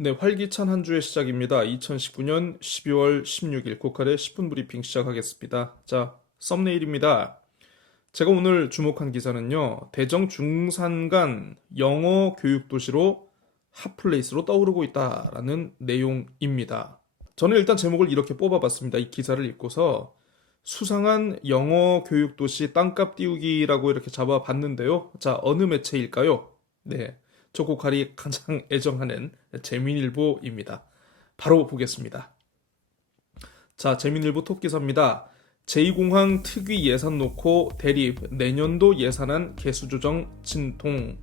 네, 활기찬 한 주의 시작입니다. 2019년 12월 16일 고칼의 10분 브리핑 시작하겠습니다. 자, 썸네일입니다. 제가 오늘 주목한 기사는요, 대정 중산간 영어 교육 도시로 핫플레이스로 떠오르고 있다라는 내용입니다. 저는 일단 제목을 이렇게 뽑아봤습니다. 이 기사를 읽고서 수상한 영어 교육 도시 땅값 띄우기라고 이렇게 잡아봤는데요. 자, 어느 매체일까요? 네. 저 고칼이 가장 애정하는 재민일보입니다. 바로 보겠습니다. 자, 재민일보 톱기사입니다. 제2공항 특위 예산 놓고 대립, 내년도 예산안 개수조정 진통.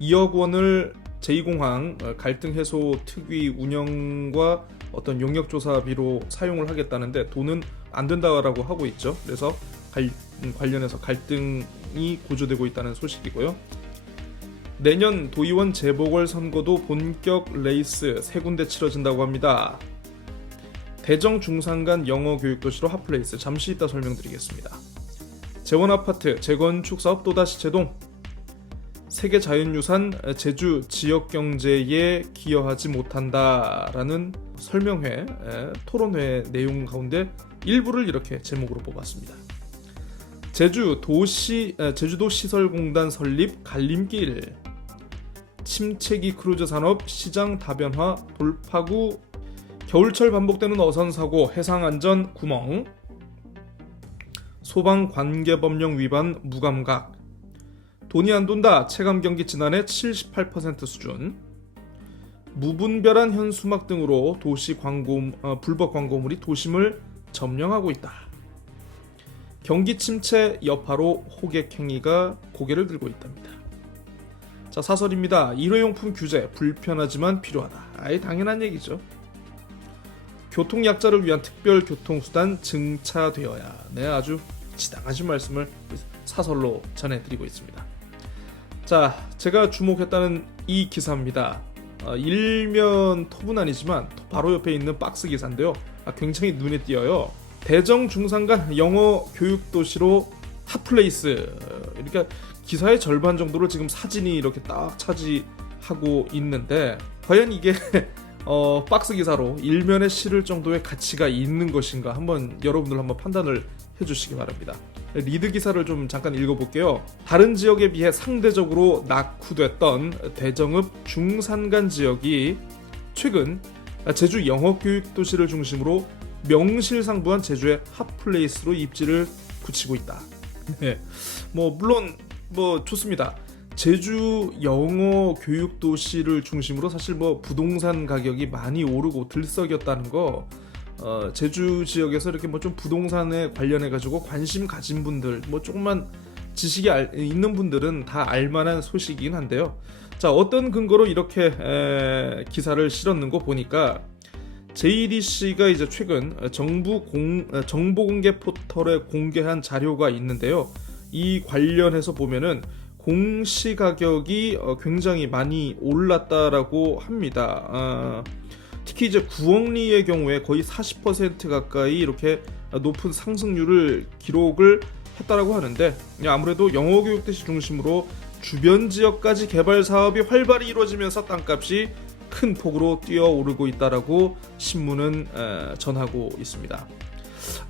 2억 원을 제2공항 갈등 해소 특위 운영과 어떤 용역조사비로 사용을 하겠다는데 돈은 안 된다고 하고 있죠. 그래서 관련해서 갈등이 고조되고 있다는 소식이고요. 내년 도의원 재보궐선거도 본격 레이스 세 군데 치러진다고 합니다. 대정 중산간 영어 교육도시로 핫플레이스, 잠시 이따 설명드리겠습니다. 재원아파트 재건축 사업 또다시 제동. 세계자연유산 제주 지역경제에 기여하지 못한다라는 설명회, 토론회 내용 가운데 일부를 이렇게 제목으로 뽑았습니다. 제주도 시설공단 설립 갈림길. 침체기 크루즈 산업 시장 다변화 돌파구. 겨울철 반복되는 어선 사고 해상 안전 구멍. 소방 관계법령 위반 무감각. 돈이 안 돈다 체감 경기 지난해 78% 수준. 무분별한 현수막 등으로 불법 광고물이 도심을 점령하고 있다. 경기 침체 여파로 호객 행위가 고개를 들고 있답니다. 자, 사설입니다. 일회용품 규제 불편하지만 필요하다. 아예 당연한 얘기죠. 교통약자를 위한 특별 교통수단 증차되어야. 네, 아주 지당하신 말씀을 사설로 전해드리고 있습니다. 자, 제가 주목했다는 이 기사입니다. 일면 톱은 아니지만 바로 옆에 있는 박스 기사인데요. 굉장히 눈에 띄어요. 대정 중산간 영어 교육 도시로 핫플레이스. 그러니까 기사의 절반 정도를 지금 사진이 이렇게 딱 차지하고 있는데 과연 이게 박스 기사로 일면에 실을 정도의 가치가 있는 것인가 한번 여러분들 한번 판단을 해주시기 바랍니다. 리드 기사를 좀 잠깐 읽어볼게요. 다른 지역에 비해 상대적으로 낙후됐던 대정읍 중산간 지역이 최근 제주 영어교육도시를 중심으로 명실상부한 제주의 핫플레이스로 입지를 굳히고 있다. 네, 물론 좋습니다. 제주 영어 교육 도시를 중심으로 사실 부동산 가격이 많이 오르고 들썩였다는 거, 제주 지역에서 이렇게 좀 부동산에 관련해 가지고 관심 가진 분들, 조금만 지식이 있는 분들은 다 알만한 소식이긴 한데요. 자, 어떤 근거로 이렇게 기사를 실었는 거 보니까 JDC가 이제 최근 정보공개 포털에 공개한 자료가 있는데요. 이 관련해서 보면은 공시가격이 굉장히 많이 올랐다라고 합니다. 특히 이제 구억리의 경우에 거의 40% 가까이 이렇게 높은 상승률을 기록을 했다라고 하는데, 아무래도 영어교육도시 중심으로 주변 지역까지 개발 사업이 활발히 이루어지면서 땅값이 큰 폭으로 뛰어오르고 있다라고 신문은 전하고 있습니다.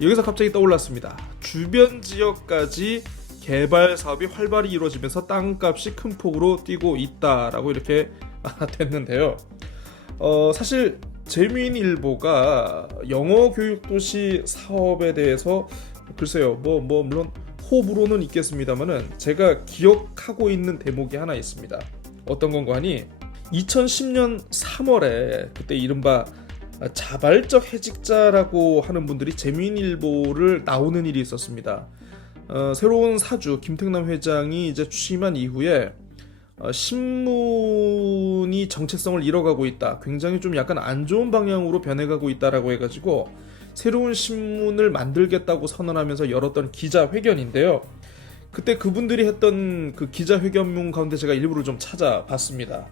여기서 갑자기 떠올랐습니다. 주변 지역까지 개발 사업이 활발히 이루어지면서 땅값이 큰 폭으로 뛰고 있다라고 이렇게 됐는데요. 사실 재미일보가 영어 교육 도시 사업에 대해서 글쎄요, 물론 호불호는 있겠습니다만은 제가 기억하고 있는 대목이 하나 있습니다. 어떤 건가 하니 2010년 3월에 그때 이른바 자발적 해직자라고 하는 분들이 재미일보를 나오는 일이 있었습니다. 새로운 사주 김택남 회장이 이제 취임한 이후에 신문이 정체성을 잃어가고 있다. 굉장히 좀 약간 안 좋은 방향으로 변해가고 있다라고 해가지고 새로운 신문을 만들겠다고 선언하면서 열었던 기자회견인데요. 그때 그분들이 했던 그 기자회견문 가운데 제가 일부러 좀 찾아봤습니다.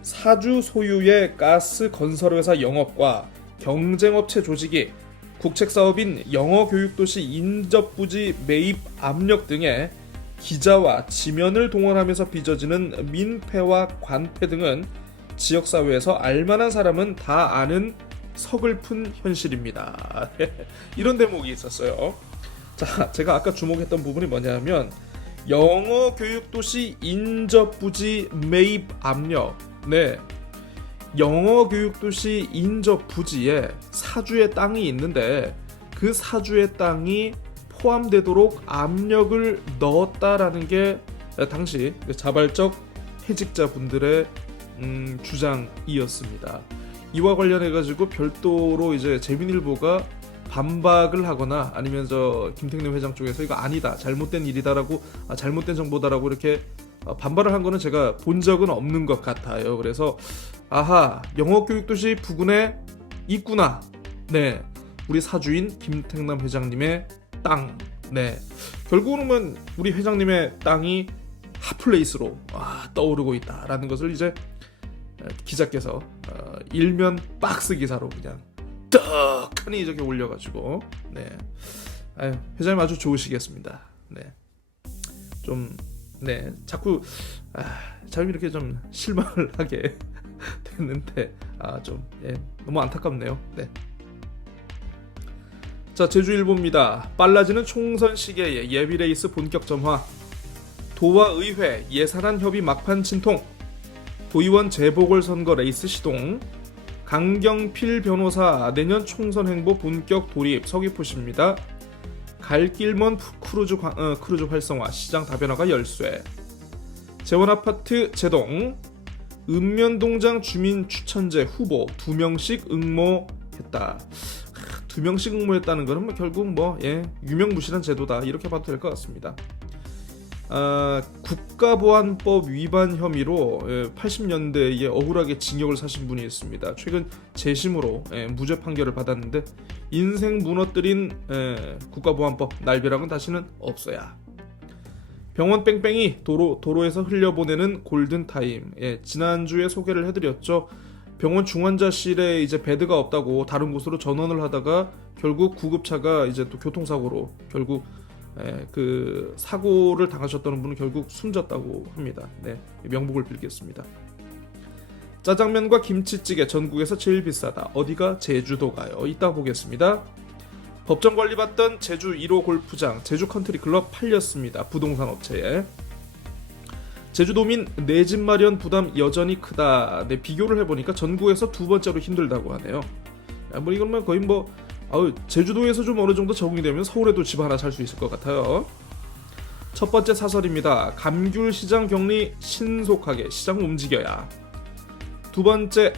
사주 소유의 가스 건설회사 영업과 경쟁업체 조직이 국책사업인 영어교육도시 인접부지 매입 압력 등의 기자와 지면을 동원하면서 빚어지는 민폐와 관폐 등은 지역사회에서 알만한 사람은 다 아는 서글픈 현실입니다. 이런 대목이 있었어요. 자, 제가 아까 주목했던 부분이 뭐냐면 영어 교육 도시 인접 부지 매입 압력. 네. 영어 교육 도시 인접 부지에 사주의 땅이 있는데 그 사주의 땅이 포함되도록 압력을 넣었다라는 게 당시 자발적 해직자분들의 주장이었습니다. 이와 관련해 가지고 별도로 이제 재민일보가 반박을 하거나 아니면 저 김택남 회장 쪽에서 이거 아니다, 잘못된 일이다라고, 잘못된 정보다라고 이렇게 반발을 한 거는 제가 본 적은 없는 것 같아요. 그래서 아하, 영어교육도시 부근에 있구나. 네, 우리 사주인 김택남 회장님의 땅. 네, 결국은 우리 회장님의 땅이 핫플레이스로 떠오르고 있다라는 것을 이제 기자께서 일면 박스 기사로 그냥 떡하니 이렇게 올려가지고, 네, 아유, 회장님 아주 좋으시겠습니다. 네, 좀, 네, 자꾸 참 이렇게 좀 실망을 하게 됐는데 좀, 예, 너무 안타깝네요. 네. 자, 제주일보입니다. 빨라지는 총선 시기에 예비레이스 본격점화. 도와 의회 예산안 협의 막판 진통. 도의원 재보궐선거 레이스 시동. 강경필 변호사 내년 총선 행보 본격 돌입. 서귀포시입니다. 갈 길 먼 크루즈 활성화. 시장 다변화가 열쇠. 재원아파트 제동. 읍면동장 주민 추천제 후보 2명씩 응모했다. 2명씩 응모했다는 것은 결국 유명무실한 제도다, 이렇게 봐도 될 것 같습니다. 국가보안법 위반 혐의로 80년대에 억울하게 징역을 사신 분이 있습니다. 최근 재심으로 무죄 판결을 받았는데 인생 무너뜨린 국가보안법 날벼락은 다시는 없어야. 병원 뺑뺑이 도로에서 흘려보내는 골든타임. 지난주에 소개를 해드렸죠. 병원 중환자실에 이제 베드가 없다고 다른 곳으로 전원을 하다가 결국 구급차가 이제 또 교통사고로 결국 그 사고를 당하셨다는 분은 결국 숨졌다고 합니다. 네, 명복을 빌겠습니다. 짜장면과 김치찌개 전국에서 제일 비싸다. 어디가? 제주도가요. 이따 보겠습니다. 법정 관리받던 제주 1호 골프장 제주 컨트리클럽 팔렸습니다. 부동산 업체에. 제주도민 내 집 마련 부담 여전히 크다. 네, 비교를 해보니까 전국에서 두 번째로 힘들다고 하네요. 이건 거의 제주도에서 좀 어느 정도 적응이 되면 서울에도 집 하나 살 수 있을 것 같아요. 첫 번째 사설입니다. 감귤시장 격리 신속하게 시장 움직여야. 두 번째,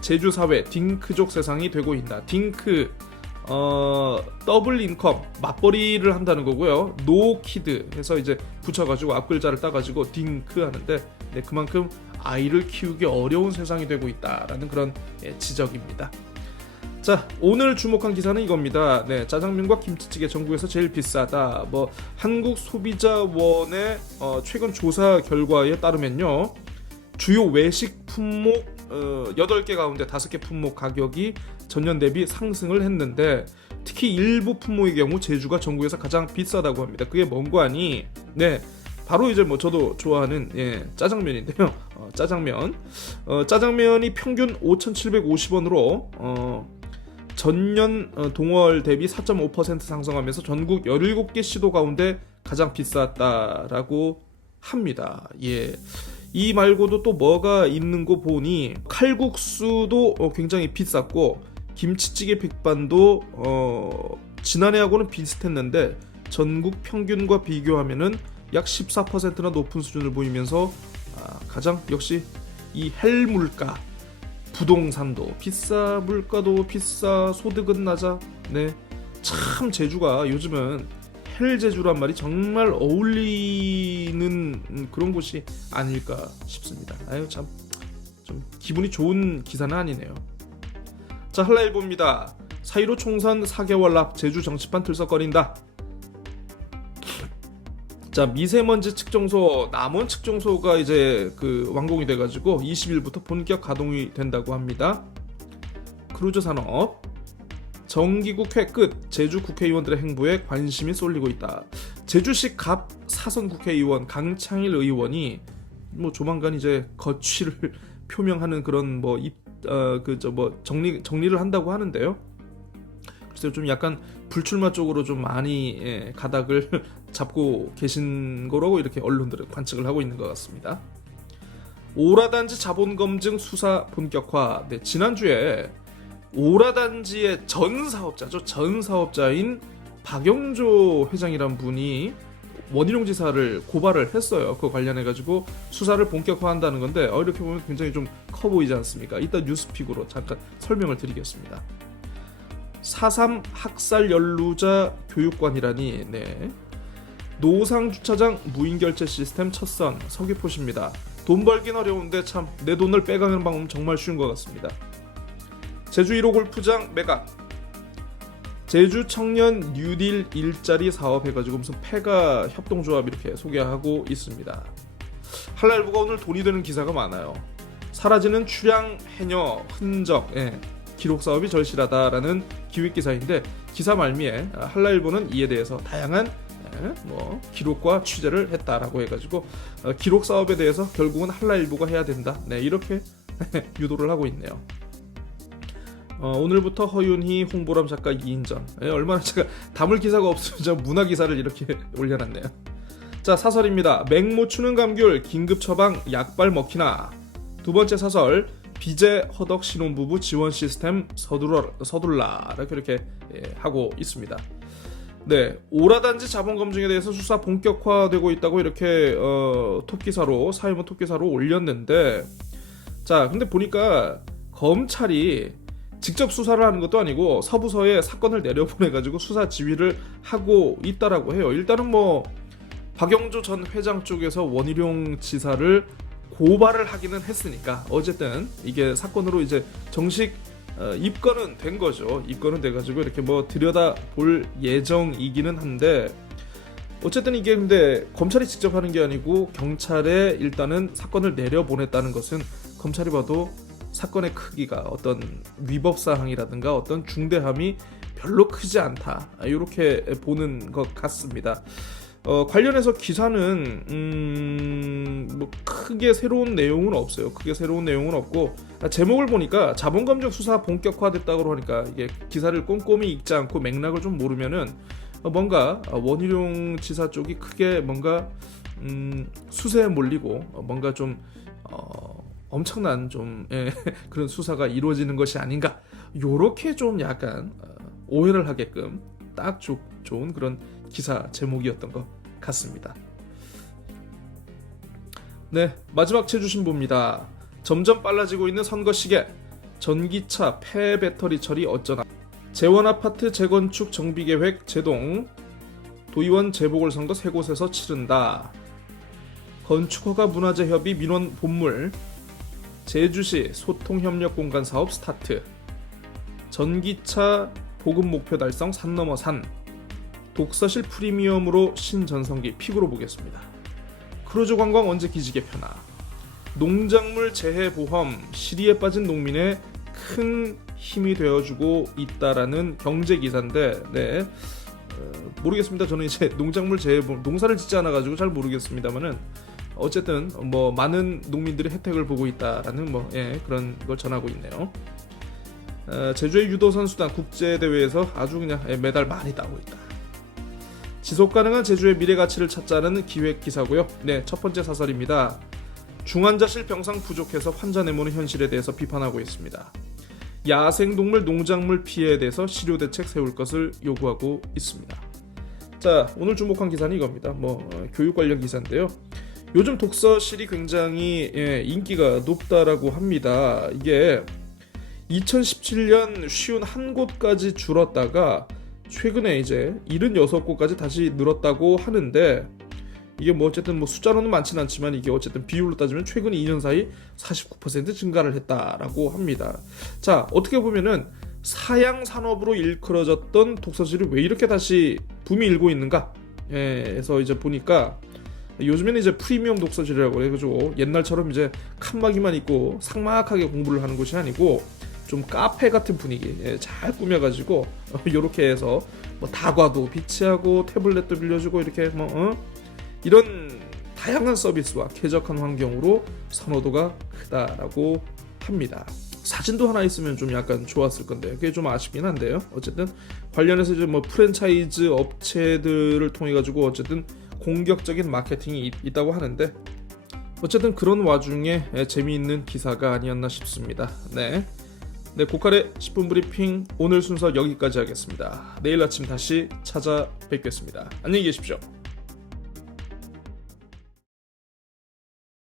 제주 사회 딩크족 세상이 되고 있다. 딩크 더블 인컴 맞벌이를 한다는 거고요. 노 키드 해서 이제 붙여가지고 앞글자를 따가지고 딩크 하는데, 네, 그만큼 아이를 키우기 어려운 세상이 되고 있다라는 그런 지적입니다. 자, 오늘 주목한 기사는 이겁니다. 네, 짜장면과 김치찌개 전국에서 제일 비싸다. 한국소비자원의 최근 조사 결과에 따르면요, 주요 외식 품목 8개 가운데 5개 품목 가격이 전년 대비 상승을 했는데 특히 일부 품목의 경우 제주가 전국에서 가장 비싸다고 합니다. 그게 뭔고 하니, 네, 바로 이제 저도 좋아하는 짜장면인데요. 짜장면이 평균 5,750원으로 전년 동월 대비 4.5% 상승하면서 전국 17개 시도 가운데 가장 비쌌다라고 합니다. 예. 이 말고도 또 뭐가 있는 거 보니 칼국수도 굉장히 비쌌고 김치찌개 백반도 지난해하고는 비슷했는데 전국 평균과 비교하면은 약 14%나 높은 수준을 보이면서 가장 역시 이 헬물가, 부동산도 비싸, 물가도 비싸, 소득은 낮아. 네, 참 제주가 요즘은 헬제주란 말이 정말 어울리는 그런 곳이 아닐까 싶습니다. 아유, 참 좀 기분이 좋은 기사는 아니네요. 자, 한라일보입니다. 4.15 총선 4개월 앞 제주 정치판 들썩거린다. 자, 미세먼지 측정소, 남원 측정소가 이제 완공이 돼가지고 20일부터 본격 가동이 된다고 합니다. 크루즈 산업. 정기국 회 끝. 제주 국회의원들의 행보에 관심이 쏠리고 있다. 제주시 갑 사선 국회의원 강창일 의원이 조만간 이제 거취를 표명하는 그런 정리를 한다고 하는데요. 글쎄요, 좀 약간 불출마 쪽으로 좀 많이 가닥을 잡고 계신 거라고 이렇게 언론들은 관측을 하고 있는 것 같습니다. 오라단지 자본검증 수사 본격화. 네, 지난주에 오라단지의 전 사업자인 박영조 회장이란 분이 원희룡 지사를 고발을 했어요. 그거 관련해가지고 수사를 본격화한다는 건데 이렇게 보면 굉장히 좀 커 보이지 않습니까? 이따 뉴스픽으로 잠깐 설명을 드리겠습니다. 4.3 학살 연루자 교육관이라니. 네. 노상주차장 무인결제 시스템 첫선 서귀포시입니다. 돈 벌긴 어려운데 참 내 돈을 빼가는 방법은 정말 쉬운 것 같습니다. 제주 1호 골프장 매각. 제주 청년 뉴딜 일자리 사업 해가지고 무슨 폐가 협동조합 이렇게 소개하고 있습니다. 한라일보가 오늘 돈이 되는 기사가 많아요. 사라지는 출향 해녀 흔적, 기록 사업이 절실하다라는 기획 기사인데, 기사 말미에 한라일보는 이에 대해서 다양한 기록과 취재를 했다라고 해가지고 기록 사업에 대해서 결국은 한라일보가 해야 된다. 네, 이렇게 유도를 하고 있네요. 오늘부터 허윤희 홍보람 작가 2인전. 얼마나 제가 담을 기사가 없으면 문화 기사를 이렇게 올려놨네요. 자, 사설입니다. 맹모 추는 감귤 긴급 처방 약발 먹히나. 두 번째 사설, 비제 허덕 신혼부부 지원 시스템 서둘라 이렇게 하고 있습니다. 네, 오라단지 자본검증에 대해서 수사 본격화되고 있다고 이렇게 톱기사로, 사회문 톱기사로 올렸는데, 자, 근데 보니까 검찰이 직접 수사를 하는 것도 아니고 서부서에 사건을 내려보내가지고 수사 지휘를 하고 있다라고 해요. 일단은 박영조 전 회장 쪽에서 원희룡 지사를 고발을 하기는 했으니까 어쨌든 이게 사건으로 이제 정식 입건은 된 거죠. 입건은 돼가지고 이렇게 들여다볼 예정이기는 한데, 어쨌든 이게 근데 검찰이 직접 하는 게 아니고 경찰에 일단은 사건을 내려보냈다는 것은 검찰이 봐도 사건의 크기가 어떤 위법사항이라든가 어떤 중대함이 별로 크지 않다, 이렇게 보는 것 같습니다. 관련해서 기사는 크게 새로운 내용은 없어요. 크게 새로운 내용은 없고, 제목을 보니까 자본검증 수사 본격화됐다고 하니까 이게 기사를 꼼꼼히 읽지 않고 맥락을 좀 모르면은 뭔가 원희룡 지사 쪽이 크게 뭔가 수세에 몰리고 뭔가 좀 엄청난 좀 그런 수사가 이루어지는 것이 아닌가, 요렇게 좀 약간 오해를 하게끔 딱 좋은 그런 기사 제목이었던 것 같습니다. 네, 마지막 제주신보입니다. 점점 빨라지고 있는 선거 시계. 전기차 폐배터리 처리 어쩌나. 재원아파트 재건축 정비계획 제동. 도의원 재보궐선거 세 곳에서 치른다. 건축허가 문화재 협의 민원 본물. 제주시 소통협력공간 사업 스타트. 전기차 보급 목표 달성 산 넘어 산. 독서실 프리미엄으로 신전성기 픽으로 보겠습니다. 크루즈 관광 언제 기지개 펴나. 농작물 재해 보험 시리에 빠진 농민의 큰 힘이 되어주고 있다라는 경제 기사인데, 네, 모르겠습니다. 저는 이제 농작물 재해 보험, 농사를 짓지 않아가지고 잘 모르겠습니다만은 어쨌든 많은 농민들이 혜택을 보고 있다라는 그런 걸 전하고 있네요. 제주의 유도 선수단 국제 대회에서 아주 그냥 메달 많이 따고 있다. 지속 가능한 제주의 미래 가치를 찾자는 기획 기사고요. 네, 첫 번째 사설입니다. 중환자실 병상 부족해서 환자 내모는 현실에 대해서 비판하고 있습니다. 야생동물 농작물 피해에 대해서 실효 대책 세울 것을 요구하고 있습니다. 자, 오늘 주목한 기사는 이겁니다. 교육 관련 기사인데요. 요즘 독서실이 굉장히 인기가 높다라고 합니다. 이게 2017년 51곳까지 줄었다가 최근에 이제 76곳까지 다시 늘었다고 하는데, 이게 어쨌든 숫자로는 많지는 않지만 이게 어쨌든 비율로 따지면 최근 2년 사이 49% 증가를 했다라고 합니다. 자, 어떻게 보면은 사양 산업으로 일컬어졌던 독서실이 왜 이렇게 다시 붐이 일고 있는가? 해서 이제 보니까 요즘에는 이제 프리미엄 독서실이라고 해가지고 옛날처럼 이제 칸막이만 있고 삭막하게 공부를 하는 곳이 아니고 좀 카페 같은 분위기 잘 꾸며가지고 요렇게 해서 다과도 비치하고 태블릿도 빌려주고 이렇게 이런 다양한 서비스와 쾌적한 환경으로 선호도가 크다라고 합니다. 사진도 하나 있으면 좀 약간 좋았을 건데 그게 좀 아쉽긴 한데요. 어쨌든 관련해서 이제 뭐 프랜차이즈 업체들을 통해 가지고 어쨌든 공격적인 마케팅이 있다고 하는데 어쨌든 그런 와중에 재미있는 기사가 아니었나 싶습니다. 네, 고칼의 10분 브리핑 오늘 순서 여기까지 하겠습니다. 내일 아침 다시 찾아뵙겠습니다. 안녕히 계십시오.